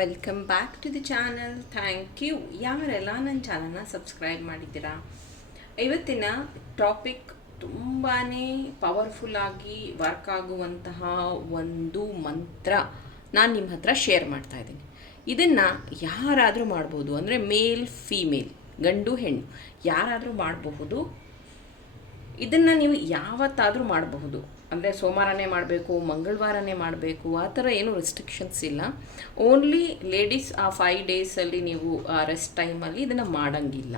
Welcome back to the channel thank you ಯಾರೆಲ್ಲ ನನ್ನ ಚಾನಲ್ನ ಸಬ್ಸ್ಕ್ರೈಬ್ ಮಾಡಿದ್ದೀರಾ? ಇವತ್ತಿನ ಟಾಪಿಕ್ ತುಂಬಾ ಪವರ್ಫುಲ್ ಆಗಿ ವರ್ಕ್ ಆಗುವಂತಹ ಒಂದು ಮಂತ್ರ ನಾನು ನಿಮ್ಮ ಹತ್ರ ಶೇರ್ ಮಾಡ್ತಾ ಇದ್ದೀನಿ. ಇದನ್ನು ಯಾರಾದರೂ ಮಾಡ್ಬೋದು, ಅಂದರೆ ಮೇಲ್ ಫೀಮೇಲ್ ಗಂಡು, ಹೆಣ್ಣು, ಯಾರಾದರೂ ಮಾಡಬಹುದು. ಇದನ್ನು ನೀವು ಯಾವತ್ತಾದರೂ ಮಾಡಬಹುದು. ಅಂದರೆ ಸೋಮವಾರನೇ ಮಾಡಬೇಕು, ಮಂಗಳವಾರನೇ ಮಾಡಬೇಕು, ಆ ಥರ ಏನೂ ರೆಸ್ಟ್ರಿಕ್ಷನ್ಸ್ ಇಲ್ಲ. ಓನ್ಲಿ ಲೇಡೀಸ್ ಆ ಫೈವ್ ಡೇಸಲ್ಲಿ ನೀವು ರೆಸ್ಟ್ ಟೈಮಲ್ಲಿ ಇದನ್ನು ಮಾಡೋಂಗಿಲ್ಲ.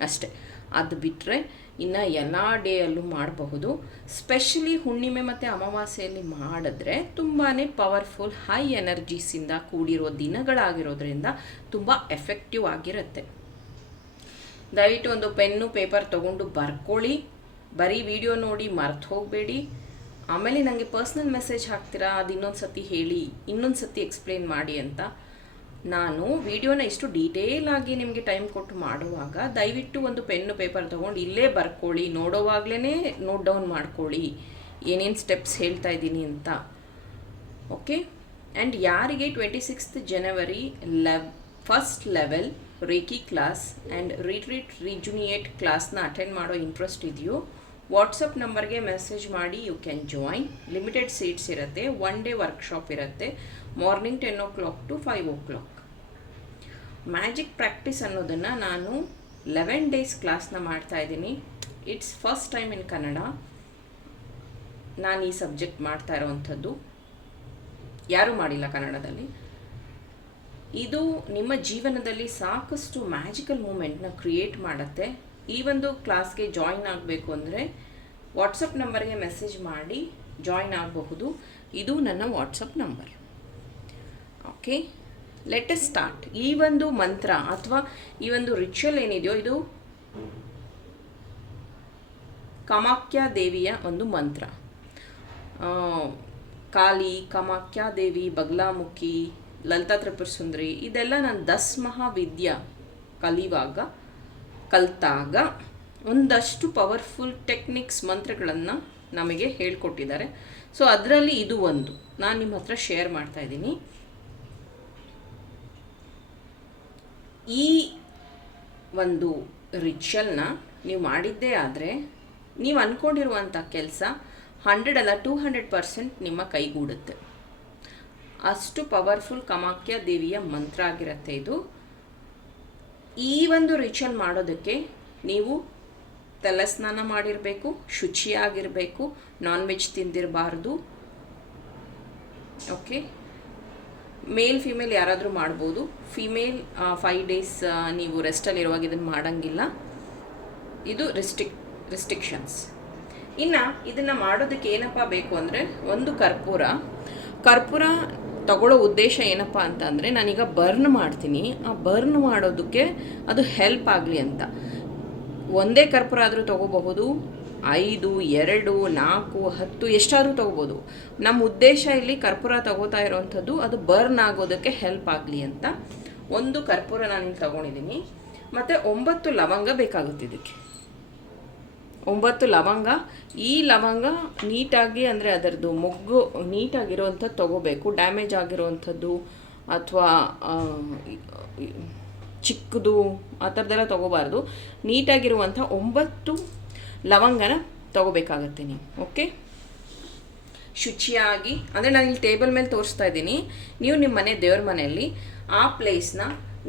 ಅಷ್ಟೇ. ಅದು ಬಿಟ್ಟರೆ ಇನ್ನು ಎಲ್ಲ ಡೇಯಲ್ಲೂ ಮಾಡಬಹುದು. ಸ್ಪೆಷಲಿ ಹುಣ್ಣಿಮೆ ಮತ್ತು ಅಮಾವಾಸ್ಯೆಯಲ್ಲಿ ಮಾಡಿದ್ರೆ ತುಂಬಾ ಪವರ್ಫುಲ್ ಹೈ ಎನರ್ಜೀಸಿಂದ ಕೂಡಿರೋ ದಿನಗಳಾಗಿರೋದ್ರಿಂದ ತುಂಬ ಎಫೆಕ್ಟಿವ್ ಆಗಿರುತ್ತೆ. ದಯವಿಟ್ಟು ಒಂದು ಪೆನ್ನು ಪೇಪರ್ ತೊಗೊಂಡು ಬರ್ಕೊಳ್ಳಿ. ಬರೀ ವಿಡಿಯೋ ನೋಡಿ ಮರ್ತು ಹೋಗಬೇಡಿ. ಆಮೇಲೆ ನನಗೆ ಪರ್ಸ್ನಲ್ ಮೆಸೇಜ್ ಹಾಕ್ತೀರಾ? ಅದು ಇನ್ನೊಂದು ಸತಿ ಹೇಳಿ, ಇನ್ನೊಂದು ಸತಿ ಎಕ್ಸ್ಪ್ಲೇನ್ ಮಾಡಿ ಅಂತ. ನಾನು ವಿಡಿಯೋನ ಇಷ್ಟು ಡೀಟೇಲ್ ಆಗಿ ನಿಮಗೆ ಟೈಮ್ ಕೊಟ್ಟು ಮಾಡುವಾಗ ದಯವಿಟ್ಟು ಒಂದು ಪೆನ್ನು ಪೇಪರ್ ತೊಗೊಂಡು ಇಲ್ಲೇ ಬರ್ಕೊಳ್ಳಿ ನೋಡೋವಾಗ್ಲೇ ನೋಟ್ ಡೌನ್ ಮಾಡ್ಕೊಳ್ಳಿ, ಏನೇನು ಸ್ಟೆಪ್ಸ್ ಹೇಳ್ತಾ ಇದ್ದೀನಿ ಅಂತ. ಓಕೆ ಆ್ಯಂಡ್ ಯಾರಿಗೆ twenty sixth January ಲೆವ್ first level reiki class and retreat rejuvenate ಕ್ಲಾಸ್ನ ಅಟೆಂಡ್ ಮಾಡೋ ಇಂಟ್ರೆಸ್ಟ್ ಇದೆಯೋ ವಾಟ್ಸಪ್ ನಂಬರ್ಗೆ ಮೆಸೇಜ್ ಮಾಡಿ you can join limited seats ಇರುತ್ತೆ ಒನ್ ಡೇ ವರ್ಕ್ಶಾಪ್ ಇರುತ್ತೆ morning ten o'clock to five o'clock magic practice ಅನ್ನೋದನ್ನು ನಾನು ಲೆವೆನ್ ಡೇಸ್ ಕ್ಲಾಸ್ನ ಮಾಡ್ತಾ ಇದ್ದೀನಿ. It's first time in Kannada ನಾನು ಈ ಸಬ್ಜೆಕ್ಟ್ ಮಾಡ್ತಾ ಇರೋವಂಥದ್ದು. ಯಾರೂ ಮಾಡಿಲ್ಲ ಕನ್ನಡದಲ್ಲಿ ಇದು ನಿಮ್ಮ ಜೀವನದಲ್ಲಿ ಸಾಕಷ್ಟು ಮ್ಯಾಜಿಕಲ್ ಮೂಮೆಂಟ್ನ ಕ್ರಿಯೇಟ್ ಮಾಡುತ್ತೆ. ಈ ಒಂದು ಕ್ಲಾಸ್ಗೆ ಜಾಯಿನ್ ಆಗಬೇಕು ಅಂದರೆ ವಾಟ್ಸಪ್ ನಂಬರ್ಗೆ ಮೆಸೇಜ್ ಮಾಡಿ ಜಾಯಿನ್ ಆಗಬಹುದು. ಇದು ನನ್ನ WhatsApp number. Okay? Let's start ಈ ಒಂದು ಮಂತ್ರ ಅಥವಾ ಈ ಒಂದು ರಿಚುವಲ್ ಏನಿದೆಯೋ ಇದು ಕಾಮಾಖ್ಯ ದೇವಿಯ ಒಂದು ಮಂತ್ರ. ಕಾಲಿ ಕಾಮಾಖ್ಯ ದೇವಿ, ಬಗ್ಲಾಮುಖಿ, ಲಲಿತಾ ತ್ರಿಪುರ ಸುಂದರಿ, ಇದೆಲ್ಲ ನಾನು ದಸ್ ಮಹಾವಿದ್ಯ ಕಲಿಯುವಾಗ ಕಲಿತಾಗ ಒಂದಷ್ಟು ಪವರ್ಫುಲ್ ಟೆಕ್ನಿಕ್ಸ್ ಮಂತ್ರಗಳನ್ನು ನಮಗೆ ಹೇಳ್ಕೊಟ್ಟಿದ್ದಾರೆ. ಸೊ ಅದರಲ್ಲಿ ಇದು ಒಂದು. ನಾನು ನಿಮ್ಮ ಹತ್ರ ಶೇರ್ ಮಾಡ್ತಾ ಇದ್ದೀನಿ. ಈ ಒಂದು ರಿಚುವಲ್ನ ನೀವು ಮಾಡಿದ್ದೇ ಆದರೆ, ನೀವು ಅಂದ್ಕೊಂಡಿರುವಂಥ ಕೆಲಸ ಹಂಡ್ರೆಡ್ ಅಲ್ಲ ಟೂ ಹಂಡ್ರೆಡ್ ಪರ್ಸೆಂಟ್ ನಿಮ್ಮ ಕೈಗೂಡುತ್ತೆ. ಅಷ್ಟು ಪವರ್ಫುಲ್ ಕಮಾಕ್ಯ ದೇವಿಯ ಮಂತ್ರ ಆಗಿರುತ್ತೆ ಇದು. ಈ ಒಂದು ರಿಚುವಲ್ ಮಾಡೋದಕ್ಕೆ ನೀವು ತಲೆ ಸ್ನಾನ ಮಾಡಿರಬೇಕು, ಶುಚಿಯಾಗಿರಬೇಕು ನಾನ್ ವೆಜ್ ತಿಂದಿರಬಾರ್ದು. ಓಕೆ ಮೇಲ್ ಫಿಮೇಲ್ ಯಾರಾದರೂ ಮಾಡ್ಬೋದು. ಫಿಮೇಲ್ ಫೈವ್ ಡೇಸ್ ನೀವು ರೆಸ್ಟಲ್ಲಿ ಇರುವಾಗ ಇದನ್ನು ಮಾಡೋಂಗಿಲ್ಲ. ಇದು ರೆಸ್ಟ್ರಿಕ್ ರೆಸ್ಟ್ರಿಕ್ಷನ್ಸ್ ಇನ್ನು ಇದನ್ನು ಮಾಡೋದಕ್ಕೆ ಏನಪ್ಪ ಬೇಕು ಅಂದರೆ ಒಂದು ಕರ್ಪೂರ. ಕರ್ಪೂರ ತಗೊಳ್ಳೋ ಉದ್ದೇಶ ಏನಪ್ಪ ಅಂತ ಅಂದರೆ ನಾನೀಗ ಬರ್ನ್ ಮಾಡ್ತೀನಿ. ಆ ಬರ್ನ್ ಮಾಡೋದಕ್ಕೆ ಅದು ಹೆಲ್ಪ್ ಆಗಲಿ ಅಂತ. ಒಂದೇ ಕರ್ಪೂರ ಆದರೂ ತೊಗೋಬಹುದು, ಐದು, ಎರಡು, ನಾಲ್ಕು, ಹತ್ತು, ಎಷ್ಟಾದರೂ ತೊಗೋಬೋದು ನಮ್ಮ ಉದ್ದೇಶ ಇಲ್ಲಿ ಕರ್ಪೂರ ತಗೋತಾ ಇರೋವಂಥದ್ದು ಅದು ಬರ್ನ್ ಆಗೋದಕ್ಕೆ ಹೆಲ್ಪ್ ಆಗಲಿ ಅಂತ. ಒಂದು ಕರ್ಪೂರ ನಾನು ತೊಗೊಂಡಿದ್ದೀನಿ. ಮತ್ತು ಒಂಬತ್ತು ಲವಂಗ ಬೇಕಾಗುತ್ತೆ ಇದಕ್ಕೆ. ಒಂಬತ್ತು ಲವಂಗ. ಈ ಲವಂಗ ನೀಟಾಗಿ ಅಂದರೆ ಅದರದ್ದು ಮೊಗ್ಗು ನೀಟಾಗಿರೋವಂಥದ್ದು ತೊಗೋಬೇಕು. ಡ್ಯಾಮೇಜ್ ಆಗಿರೋವಂಥದ್ದು ಅಥವಾ ಚಿಕ್ಕದು ಆ ಥರದ್ದೆಲ್ಲ ತೊಗೋಬಾರ್ದು. ನೀಟಾಗಿರುವಂಥ ಒಂಬತ್ತು ಲವಂಗನ ತೊಗೋಬೇಕಾಗತ್ತೆ ನೀವು. ಓಕೆ? ಶುಚಿಯಾಗಿ, ಅಂದರೆ ನಾನು ಇಲ್ಲಿ ಟೇಬಲ್ ಮೇಲೆ ತೋರಿಸ್ತಾ ಇದ್ದೀನಿ. ನೀವು ನಿಮ್ಮ ಮನೆ ದೇವ್ರ ಮನೆಯಲ್ಲಿ ಆ ಪ್ಲೇಸ್ನ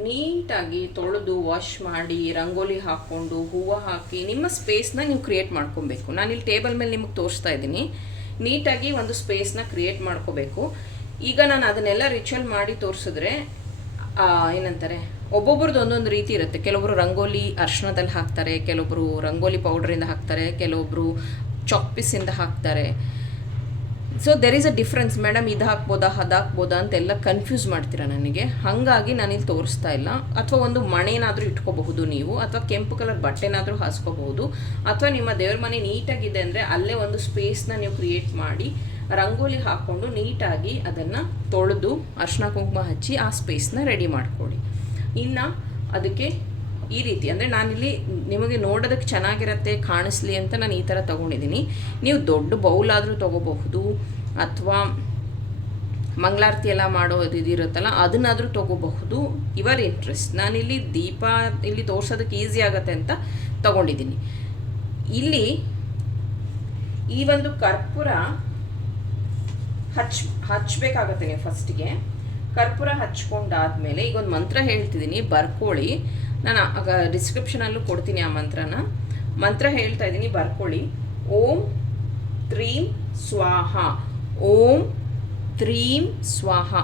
ನೀಟಾಗಿ ತೊಳೆದು ವಾಶ್ ಮಾಡಿ, ರಂಗೋಲಿ ಹಾಕ್ಕೊಂಡು, ಹೂವು ಹಾಕಿ, ನಿಮ್ಮ ಸ್ಪೇಸ್ನ ನೀವು ಕ್ರಿಯೇಟ್ ಮಾಡ್ಕೊಬೇಕು. ನಾನು ಇಲ್ಲಿ ಟೇಬಲ್ ಮೇಲೆ ನಿಮಗೆ ತೋರಿಸ್ತಾ ಇದ್ದೀನಿ. ನೀಟಾಗಿ ಒಂದು ಸ್ಪೇಸ್ನ ಕ್ರಿಯೇಟ್ ಮಾಡ್ಕೋಬೇಕು. ಈಗ ನಾನು ಅದನ್ನೆಲ್ಲ ರಿಚುವಲ್ ಮಾಡಿ ತೋರಿಸಿದ್ರೆ ಏನಂತಾರೆ ಒಬ್ಬೊಬ್ರದ್ದು ಒಂದೊಂದು ರೀತಿ ಇರುತ್ತೆ. ಕೆಲವರು ರಂಗೋಲಿ ಅರ್ಶನದಲ್ಲಿ ಹಾಕ್ತಾರೆ ಕೆಲವೊಬ್ಬರು ರಂಗೋಲಿ ಪೌಡ್ರಿಂದ ಹಾಕ್ತಾರೆ ಕೆಲವೊಬ್ಬರು ಚಾಕ್ಪಿಸಿಂದ ಹಾಕ್ತಾರೆ. So there is a difference madam ಇದು ಹಾಕ್ಬೋದಾ, ಅದು ಹಾಕ್ಬೋದಾ ಅಂತೆಲ್ಲ ಕನ್ಫ್ಯೂಸ್ ಮಾಡ್ತೀರಾ ನನಗೆ? ಹಾಗಾಗಿ ನಾನಿಲ್ಲಿ ತೋರಿಸ್ತಾ ಇಲ್ಲ. ಅಥವಾ ಒಂದು ಮಣೆನಾದರೂ ಇಟ್ಕೋಬಹುದು ನೀವು, ಅಥವಾ ಕೆಂಪು ಕಲರ್ ಬಟ್ಟೆನಾದರೂ ಹಾಸ್ಕೋಬಹುದು, ಅಥವಾ ನಿಮ್ಮ ದೇವ್ರ ಮನೆ ನೀಟಾಗಿದೆ ಅಂದರೆ ಅಲ್ಲೇ ಒಂದು ಸ್ಪೇಸ್ನ ನೀವು ಕ್ರಿಯೇಟ್ ಮಾಡಿ, ರಂಗೋಲಿ ಹಾಕ್ಕೊಂಡು ನೀಟಾಗಿ ಅದನ್ನು ತೊಳೆದು ಅರ್ಶಿನ ಕುಂಕುಮ ಹಚ್ಚಿ ಆ ಸ್ಪೇಸ್ನ ರೆಡಿ ಮಾಡ್ಕೊಳ್ಳಿ. ಇನ್ನು ಅದಕ್ಕೆ ಈ ರೀತಿ. ಅಂದರೆ ನಾನಿಲ್ಲಿ ನಿಮಗೆ ನೋಡೋದಕ್ಕೆ ಚೆನ್ನಾಗಿರತ್ತೆ, ಕಾಣಿಸ್ಲಿ ಅಂತ ನಾನು ಈ ಥರ ತೊಗೊಂಡಿದ್ದೀನಿ. ನೀವು ದೊಡ್ಡ ಬೌಲ್ ಆದರೂ ತೊಗೋಬಹುದು, ಅಥವಾ ಮಂಗಳಾರತಿ ಎಲ್ಲ ಮಾಡೋದು ಇದಿರುತ್ತಲ್ಲ, ಅದನ್ನಾದರೂ ತೊಗೋಬಹುದು. ಇವರ್ ಇಂಟ್ರೆಸ್ಟ್. ನಾನಿಲ್ಲಿ ದೀಪ ಇಲ್ಲಿ ತೋರ್ಸೋದಕ್ಕೆ ಈಸಿ ಆಗುತ್ತೆ ಅಂತ ತಗೊಂಡಿದ್ದೀನಿ. ಇಲ್ಲಿ ಈ ಒಂದು ಕರ್ಪೂರ ಹಚ್ ಹಚ್ಚಬೇಕಾಗತ್ತೆ ನೀವು ಫಸ್ಟಿಗೆ ಕರ್ಪೂರ ಹಚ್ಕೊಂಡಾದ್ಮೇಲೆ ಈಗ ಒಂದು ಮಂತ್ರ ಹೇಳ್ತಿದ್ದೀನಿ ಬರ್ಕೊಳ್ಳಿ ನಾನು ಡಿಸ್ಕ್ರಿಪ್ಷನಲ್ಲೂ ಕೊಡ್ತೀನಿ ಆ ಮಂತ್ರನ. ಮಂತ್ರ ಹೇಳ್ತಾ ಇದ್ದೀನಿ, ಬರ್ಕೊಳ್ಳಿ. ಓಂ ತ್ರೀಂ ಸ್ವಾಹ. ಓಂ ತ್ರೀಂ ಸ್ವಾಹ.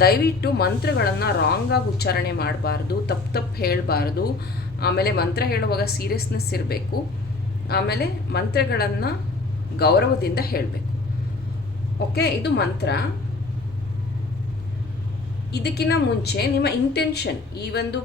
ದಯವಿಟ್ಟು ಮಂತ್ರಗಳನ್ನು ರಾಂಗಾಗಿ ಉಚ್ಚಾರಣೆ ಮಾಡಬಾರ್ದು, ತಪ್ಪು ತಪ್ಪು ಹೇಳಬಾರ್ದು. ಆಮೇಲೆ ಮಂತ್ರ ಹೇಳುವಾಗ ಸೀರಿಯಸ್ನೆಸ್ ಇರಬೇಕು. ಆಮೇಲೆ ಮಂತ್ರಗಳನ್ನು ಗೌರವದಿಂದ ಹೇಳಬೇಕು. ಓಕೆ ಇದು ಮಂತ್ರ. ಇದಕ್ಕಿಂತ ಮುಂಚೆ ನಿಮ್ಮ ಇಂಟೆನ್ಷನ್ ಈ ಒಂದು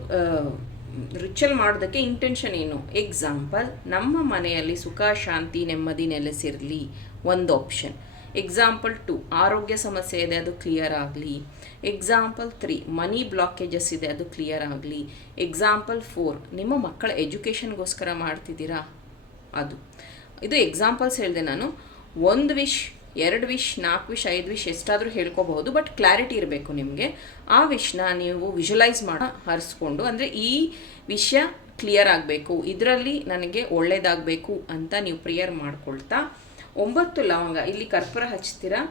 ರಿಚುವಲ್ ಮಾಡೋದಕ್ಕೆ ಇಂಟೆನ್ಷನ್ ಏನು? ಎಕ್ಸಾಂಪಲ್ ನಮ್ಮ ಮನೆಯಲ್ಲಿ ಸುಖ, ಶಾಂತಿ, ನೆಮ್ಮದಿ ನೆಲೆಸಿರಲಿ ಒಂದು ಆಪ್ಷನ್ ಎಕ್ಸಾಂಪಲ್ ಟು ಆರೋಗ್ಯ ಸಮಸ್ಯೆ ಇದೆ, ಅದು ಕ್ಲಿಯರ್ ಆಗಲಿ. ಎಕ್ಸಾಂಪಲ್ ತ್ರೀ ಮನಿ ಬ್ಲಾಕೇಜಸ್ ಇದೆ, ಅದು ಕ್ಲಿಯರ್ ಆಗಲಿ. ಎಕ್ಸಾಂಪಲ್ ಫೋರ್ ನಿಮ್ಮ ಮಕ್ಕಳ ಎಜುಕೇಷನ್ಗೋಸ್ಕರ ಮಾಡ್ತಿದ್ದೀರಾ? ಅದು. ಇದು ಎಕ್ಸಾಂಪಲ್ಸ್ ಹೇಳಿದೆ ನಾನು. ಒಂದು ವಿಶ್ ಎರಡು ವಿಶ್, ನಾಲ್ಕು ವಿಶ್, ಐದು ವಿಶ್ ಎಷ್ಟಾದರೂ ಹೇಳ್ಕೋಬಹುದು, ಬಟ್ ಕ್ಲಾರಿಟಿ ಇರಬೇಕು ನಿಮಗೆ. ಆ ವಿಶ್ನ ನೀವು ವಿಜುವಲೈಸ್ ಮಾಡಿ, ಹರಿಸ್ಕೊಂಡು, ಅಂದರೆ ಈ ವಿಷಯ ಕ್ಲಿಯರ್ ಆಗಬೇಕು, ಇದರಲ್ಲಿ ನನಗೆ ಒಳ್ಳೇದಾಗಬೇಕು ಅಂತ ನೀವು ಪ್ರಿಯರ್ ಮಾಡ್ಕೊಳ್ತಾ, ಒಂಬತ್ತು ಲವಂಗ, ಇಲ್ಲಿ ಕರ್ಪೂರ ಹಚ್ತೀರಾ?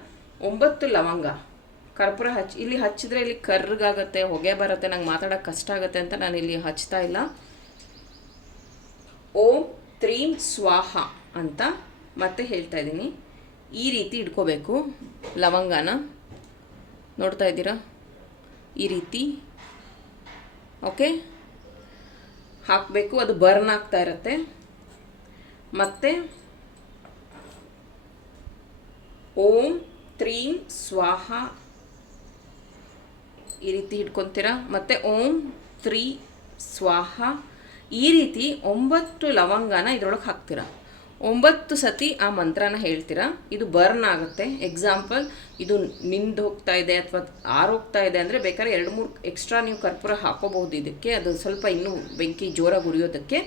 ಒಂಬತ್ತು ಲವಂಗ. ಕರ್ಪೂರ ಹಚ್, ಇಲ್ಲಿ ಹಚ್ಚಿದ್ರೆ ಇಲ್ಲಿ ಕರ್ರಗಾಗತ್ತೆ ಹೊಗೆ ಬರುತ್ತೆ, ನಂಗೆ ಮಾತಾಡೋಕ್ಕೆ ಕಷ್ಟ ಆಗುತ್ತೆ ಅಂತ ನಾನು ಇಲ್ಲಿ ಹಚ್ತಾ ಇಲ್ಲ. ಓಂ, ತ್ರೀಂ ಸ್ವಾಹ ಅಂತ ಮತ್ತೆ ಹೇಳ್ತಾ ಇದ್ದೀನಿ. ಈ ರೀತಿ ಇಟ್ಕೋಬೇಕು. ಲವಂಗನ. ನೋಡ್ತಾ ಇದ್ದೀರಾ? ಈ ರೀತಿ. ಓಕೆ? ಹಾಕಬೇಕು. ಅದು ಬರ್ನ್ ಆಗ್ತಾ ಇರುತ್ತೆ. ಮತ್ತು ಓಂ ತ್ರೀಂ ಸ್ವಾಹ. ಈ ರೀತಿ ಇಟ್ಕೊತೀರಾ? ಮತ್ತು ಓಂ ತ್ರೀ ಸ್ವಾಹ. ಈ ರೀತಿ ಒಂಬತ್ತು ಲವಂಗನ ಇದರೊಳಗೆ ಹಾಕ್ತೀರಾ? ಒಂಬತ್ತು ಸತಿ ಆ ಮಂತ್ರನ ಹೇಳ್ತೀರಾ? ಇದು ಬರ್ನ್ ಆಗುತ್ತೆ. ಎಕ್ಸಾಂಪಲ್ ಇದು ನಿಂದು ಹೋಗ್ತಾ ಇದೆ ಅಥವಾ ಆರೋಗ್ತಾ ಇದೆ ಅಂದರೆ ಬೇಕಾದ್ರೆ ಎರಡು ಮೂರು ಎಕ್ಸ್ಟ್ರಾ ನೀವು ಕರ್ಪೂರ ಹಾಕೋಬಹುದು ಇದಕ್ಕೆ. ಅದು ಸ್ವಲ್ಪ ಇನ್ನೂ ಬೆಂಕಿ ಜೋರಾಗಿ ಉರಿಯೋದಕ್ಕೆ.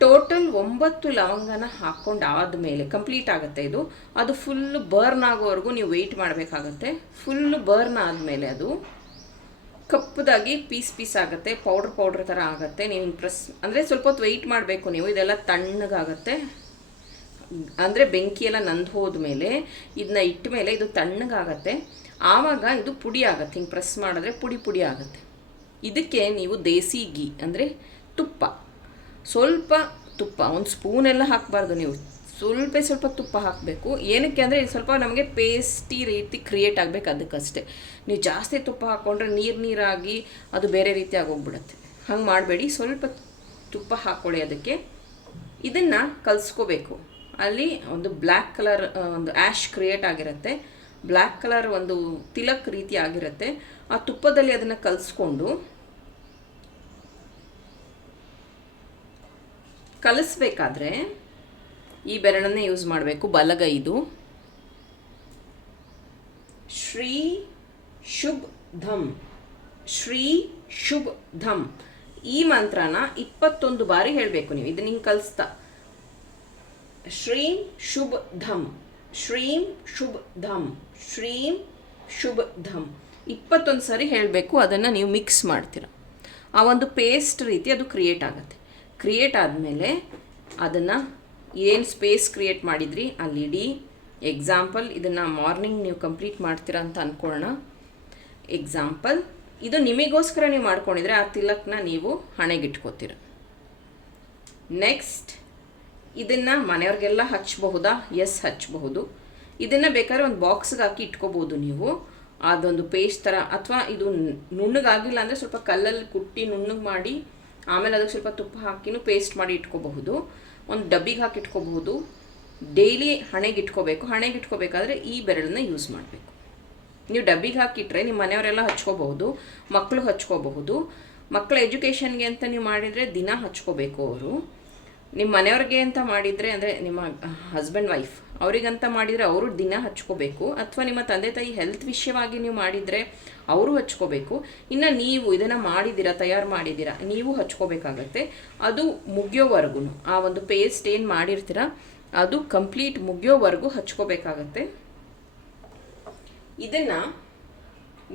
ಟೋಟಲ್ ಒಂಬತ್ತು ಲವಂಗನ ಹಾಕ್ಕೊಂಡು ಆದಮೇಲೆ ಕಂಪ್ಲೀಟ್ ಆಗುತ್ತೆ ಇದು. ಅದು ಫುಲ್ಲು ಬರ್ನ್ ಆಗೋವರೆಗೂ ನೀವು ವೆಯ್ಟ್ ಮಾಡಬೇಕಾಗತ್ತೆ. ಫುಲ್ಲು ಬರ್ನ್ ಆದಮೇಲೆ ಅದು ಕಪ್ಪದಾಗಿ ಪೀಸ್ ಪೀಸ್ ಆಗುತ್ತೆ. ಪೌಡ್ರ್ ಪೌಡ್ರ್ ಥರ ಆಗುತ್ತೆ. ನೀವು ಪ್ರೆಸ್ ಅಂದರೆ ಸ್ವಲ್ಪ ಹೊತ್ತು ವೆಯ್ಟ್ ಮಾಡಬೇಕು ನೀವು. ಇದೆಲ್ಲ ತಣ್ಣಗಾಗತ್ತೆ. ಅಂದರೆ ಬೆಂಕಿ ಎಲ್ಲ ನಂದು ಹೋದ್ಮೇಲೆ ಇದನ್ನ ಇಟ್ಟ ಮೇಲೆ ಇದು ತಣ್ಣಗಾಗತ್ತೆ. ಆವಾಗ ಇದು ಪುಡಿ ಆಗುತ್ತೆ. ಹಿಂಗೆ ಪ್ರೆಸ್ ಮಾಡಿದ್ರೆ ಪುಡಿ ಪುಡಿ ಆಗುತ್ತೆ. ಇದಕ್ಕೆ ನೀವು ದೇಸಿ ಗೀ ಅಂದರೆ ತುಪ್ಪ. ಸ್ವಲ್ಪ ತುಪ್ಪ, ಒಂದು ಸ್ಪೂನೆಲ್ಲ ಹಾಕಬಾರ್ದು ನೀವು. ಸ್ವಲ್ಪ ಸ್ವಲ್ಪ ತುಪ್ಪ ಹಾಕಬೇಕು. ಏನಕ್ಕೆ ಅಂದರೆ ಸ್ವಲ್ಪ ನಮಗೆ ಪೇಸ್ಟಿ ರೀತಿ ಕ್ರಿಯೇಟ್ ಆಗಬೇಕು ಅದಕ್ಕಷ್ಟೇ. ನೀವು ಜಾಸ್ತಿ ತುಪ್ಪ ಹಾಕ್ಕೊಂಡ್ರೆ ನೀರು ನೀರಾಗಿ ಅದು ಬೇರೆ ರೀತಿ ಆಗೋಗ್ಬಿಡುತ್ತೆ. ಹಂಗೆ ಮಾಡಬೇಡಿ. ಸ್ವಲ್ಪ ತುಪ್ಪ ಹಾಕ್ಕೊಳ್ಳಿ ಅದಕ್ಕೆ. ಇದನ್ನು ಕಲಿಸ್ಕೋಬೇಕು. ಅಲ್ಲಿ ಒಂದು ಬ್ಲ್ಯಾಕ್ ಕಲರ್ ಒಂದು ಆ್ಯಶ್ ಕ್ರಿಯೇಟ್ ಆಗಿರುತ್ತೆ. ಬ್ಲ್ಯಾಕ್ ಕಲರ್ ಒಂದು ತಿಲಕ್ ರೀತಿ ಆಗಿರುತ್ತೆ. ಆ ತುಪ್ಪದಲ್ಲಿ ಅದನ್ನು ಕಲಿಸ್ಕೊಂಡು ಕಲಿಸ್ಬೇಕಾದ್ರೆ ಈ ಬೆರಳನ್ನೇ ಯೂಸ್ ಮಾಡಬೇಕು. ಬಲಗೈದು ಶ್ರೀ ಶುಭ್ ಧಮ್ ಶ್ರೀ ಶುಭ್ ಧಮ್ ಈ ಮಂತ್ರನ ಇಪ್ಪತ್ತೊಂದು ಬಾರಿ ಹೇಳಬೇಕು ನೀವು. ಇದನ್ನ ಹಿಂಗೆ ಕಲಿಸ್ತಾ ಶ್ರೀಂ ಶುಭ್ ಧಮ್ ಶ್ರೀಂ ಶುಭ್ ಧಮ್ ಶ್ರೀಂ ಶುಭ್ ಧಮ್ ಇಪ್ಪತ್ತೊಂದು ಸಾರಿ ಹೇಳಬೇಕು, ಅದನ್ನು ನೀವು ಮಿಕ್ಸ್ ಮಾಡ್ತೀರ. ಆ ಒಂದು ಪೇಸ್ಟ್ ರೀತಿ ಅದು ಕ್ರಿಯೇಟ್ ಆಗುತ್ತೆ. ಕ್ರಿಯೇಟ್ ಆದಮೇಲೆ ಅದನ್ನು ಏನು ಸ್ಪೇಸ್ ಕ್ರಿಯೇಟ್ ಮಾಡಿದ್ರಿ, ಅಲ್ಲಿ ಇಡೀ ಎಕ್ಸಾಂಪಲ್ ಇದನ್ನು ಮಾರ್ನಿಂಗ್ ನೀವು ಕಂಪ್ಲೀಟ್ ಮಾಡ್ತೀರಾ ಅಂತ ಅಂದ್ಕೊಳ್ಳೋಣ ಎಕ್ಸಾಂಪಲ್ ಇದು ನಿಮಗೋಸ್ಕರ ನೀವು ಮಾಡ್ಕೊಂಡಿದ್ರೆ ಆ ತಿಲಕ್ನ ನೀವು ಹಣೆಗಿಟ್ಕೋತೀರ ನೆಕ್ಸ್ಟ್ ಇದನ್ನು ಮನೆಯವ್ರಿಗೆಲ್ಲ ಹಚ್ಚಬಹುದಾ ಎಸ್ ಹಚ್ಚಬಹುದು ಇದನ್ನು ಬೇಕಾದ್ರೆ ಒಂದು ಬಾಕ್ಸ್ಗೆ ಹಾಕಿ ಇಟ್ಕೋಬೋದು ನೀವು. ಅದೊಂದು ಪೇಸ್ಟ್ ಥರ ಅಥವಾ ಇದು ನುಣ್ಣಗಾಗಿಲ್ಲ ಅಂದರೆ ಸ್ವಲ್ಪ ಕಲ್ಲಲ್ಲಿ ಕುಟ್ಟಿ ನುಣ್ಣಗೆ ಮಾಡಿ, ಆಮೇಲೆ ಅದಕ್ಕೆ ಸ್ವಲ್ಪ ತುಪ್ಪ ಹಾಕಿನೂ ಪೇಸ್ಟ್ ಮಾಡಿ ಇಟ್ಕೋಬಹುದು. ಒಂದು ಡಬ್ಬಿಗೆ ಹಾಕಿ ಇಟ್ಕೋಬಹುದು. ಡೈಲಿ ಹಣೆಗೆ ಇಟ್ಕೋಬೇಕು. ಹಣೆಗೆ ಇಟ್ಕೋಬೇಕಾದ್ರೆ ಈ ಬೆರಳನ್ನ ಯೂಸ್ ಮಾಡಬೇಕು. ನೀವು ಡಬ್ಬಿಗೆ ಹಾಕಿಟ್ರೆ ನಿಮ್ಮ ಮನೆಯವರೆಲ್ಲ ಹಚ್ಕೋಬಹುದು. ಮಕ್ಕಳು ಹಚ್ಕೋಬಹುದು. ಮಕ್ಕಳ ಎಜುಕೇಷನ್ಗೆ ಅಂತ ನೀವು ಮಾಡಿದರೆ ದಿನ ಹಚ್ಕೋಬೇಕು ಅವರು. ನಿಮ್ಮ ಮನೆಯವ್ರಿಗೆ ಅಂತ ಮಾಡಿದರೆ ಅಂದರೆ ನಿಮ್ಮ ಹಸ್ಬೆಂಡ್ ವೈಫ್ ಅವರಿಗಂತ ಮಾಡಿದರೆ ಅವರು ದಿನ ಹಚ್ಕೋಬೇಕು. ಅಥವಾ ನಿಮ್ಮ ತಂದೆ, ತಾಯಿ ಹೆಲ್ತ್ ವಿಷಯವಾಗಿ ನೀವು ಮಾಡಿದರೆ ಅವರು ಹಚ್ಕೋಬೇಕು. ಇನ್ನು ನೀವು ಇದನ್ನು ಮಾಡಿದ್ದೀರಾ, ತಯಾರು ಮಾಡಿದ್ದೀರಾ, ನೀವು ಹಚ್ಕೋಬೇಕಾಗತ್ತೆ. ಅದು ಮುಗಿಯೋವರೆಗೂ ಆ ಒಂದು ಪೇಸ್ಟ್ ಏನು ಮಾಡಿರ್ತೀರ, ಅದು ಕಂಪ್ಲೀಟ್ ಮುಗಿಯೋವರೆಗೂ ಹಚ್ಕೋಬೇಕಾಗತ್ತೆ. ಇದನ್ನು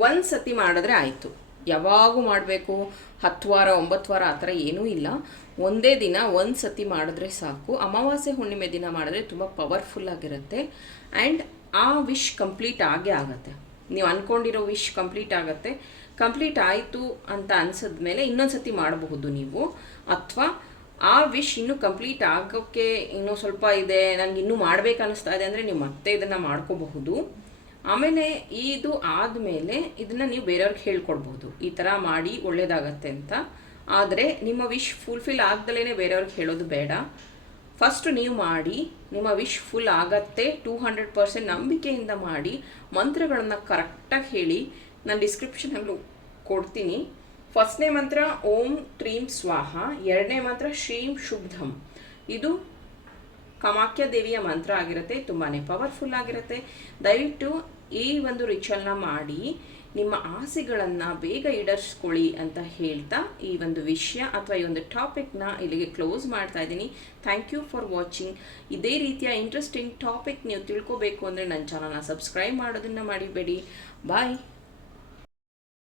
ಒಂದು ಸತಿ ಮಾಡಿದ್ರೆ ಆಯಿತು. ಯಾವಾಗೂ ಮಾಡಬೇಕು. ಹತ್ತು ವಾರ, ಒಂಬತ್ತು ವಾರ ಆ ಥರ ಏನೂ ಇಲ್ಲ. ಒಂದೇ ದಿನ, ಒಂದು ಸತಿ ಮಾಡಿದ್ರೆ ಸಾಕು. ಅಮಾವಾಸ್ಯೆ ಹುಣ್ಣಿಮೆ ದಿನ ಮಾಡಿದ್ರೆ ತುಂಬ ಪವರ್ಫುಲ್ ಆಗಿರುತ್ತೆ. ಆ್ಯಂಡ್ ಆ ವಿಶ್ ಕಂಪ್ಲೀಟ್ ಆಗೇ ಆಗುತ್ತೆ. ನೀವು ಅಂದ್ಕೊಂಡಿರೋ ವಿಶ್ ಕಂಪ್ಲೀಟ್ ಆಗುತ್ತೆ. ಕಂಪ್ಲೀಟ್ ಆಯಿತು ಅಂತ ಅನ್ಸಿದ್ಮೇಲೆ ಇನ್ನೊಂದು ಸತಿ ಮಾಡಬಹುದು ನೀವು. ಅಥವಾ ಆ ವಿಶ್ ಇನ್ನೂ ಕಂಪ್ಲೀಟ್ ಆಗೋಕ್ಕೆ ಇನ್ನೂ ಸ್ವಲ್ಪ ಇದೆ ನನಗೆ ಇನ್ನೂ ಮಾಡಬೇಕು ಅನ್ನಿಸ್ತಾ ಇದೆ ಅಂದರೆ ನೀವು ಮತ್ತೆ ಇದನ್ನು ಮಾಡ್ಕೋಬಹುದು. ಆಮೇಲೆ ಇದು ಆದಮೇಲೆ ಇದನ್ನ ನೀವು ಬೇರೆಯವ್ರಿಗೆ ಹೇಳ್ಕೊಡ್ಬೋದು. ಈ ಥರ ಮಾಡಿ ಒಳ್ಳೇದಾಗತ್ತೆ ಅಂತ. ಆದರೆ ನಿಮ್ಮ ವಿಶ್ ಫುಲ್ಫಿಲ್ ಆಗ್ದಲೇ ಬೇರೆಯವ್ರಿಗೆ ಹೇಳೋದು ಬೇಡ. ಫಸ್ಟ್ ನೀವು ಮಾಡಿ, ನಿಮ್ಮ ವಿಶ್ ಫುಲ್ ಆಗತ್ತೆ ಟೂ ಹಂಡ್ರೆಡ್ ಪರ್ಸೆಂಟ್ ನಂಬಿಕೆಯಿಂದ ಮಾಡಿ, ಮಂತ್ರಗಳನ್ನು ಕರೆಕ್ಟಾಗಿ ಹೇಳಿ, ನಾನು ಡಿಸ್ಕ್ರಿಪ್ಷನಲ್ಲೂ ಕೊಡ್ತೀನಿ. ಫಸ್ಟ್ನೇ ಮಂತ್ರ, ಓಂ ಟ್ರೀಂ ಸ್ವಾಹ. ಎರಡನೇ ಮಂತ್ರ, ಶ್ರೀಂ ಶುಭ್ಧಂ ಇದು ಕಾಮಾಖ್ಯ ದೇವಿಯ ಮಂತ್ರ ಆಗಿರುತ್ತೆ ತುಂಬಾ ಪವರ್ಫುಲ್ ಆಗಿರುತ್ತೆ. ದಯವಿಟ್ಟು ಈ ಒಂದು ರಿಚುವಲ್ನ ಮಾಡಿ, ನಿಮ್ಮ ಆಸೆಗಳನ್ನು ಬೇಗ ಈಡರ್ಸ್ಕೊಳ್ಳಿ ಅಂತ ಹೇಳ್ತಾ ಈ ಒಂದು ವಿಷಯ ಅಥವಾ ಈ ಒಂದು ಟಾಪಿಕ್ನ ಇಲ್ಲಿಗೆ ಕ್ಲೋಸ್ ಮಾಡ್ತಾ ಇದ್ದೀನಿ. ಥ್ಯಾಂಕ್ ಯು ಫಾರ್ ವಾಚಿಂಗ್ ಇದೇ ರೀತಿಯ ಇಂಟ್ರೆಸ್ಟಿಂಗ್ ಟಾಪಿಕ್ ನೀವು ತಿಳ್ಕೊಬೇಕು ಅಂದರೆ ನನ್ನ ಚಾನಲ್ನ ಸಬ್ಸ್ಕ್ರೈಬ್ ಮಾಡೋದನ್ನು ಮಾಡಿಬೇಡಿ ಬಾಯ್